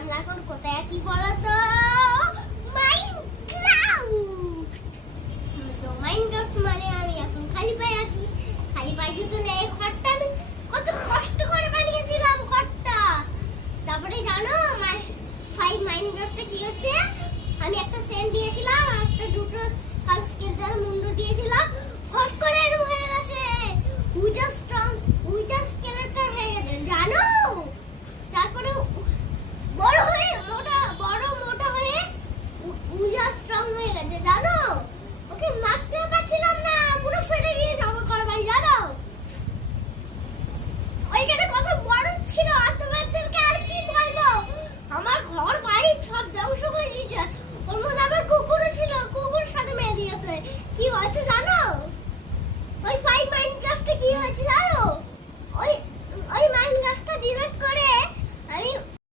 আমরা এখন কোথায় আছি বলো তো? মাইনক্রাফট মানে আমি এখন খালি পায়ে আছি। খালি পায়ে জুতো নেই। ঘরটা আমি কত কষ্ট করে বানিয়েছিলাম ঘরটা। তারপরে জানো আমার 5 মাইনক্রাফটে কি হচ্ছে? আমি একটা সেন্ট দিয়েছিলাম আর একটা দুটো কালস্কেটার মুন্ডু দিয়েছিলাম। ফট করে এরকম হয়ে গেছে। We just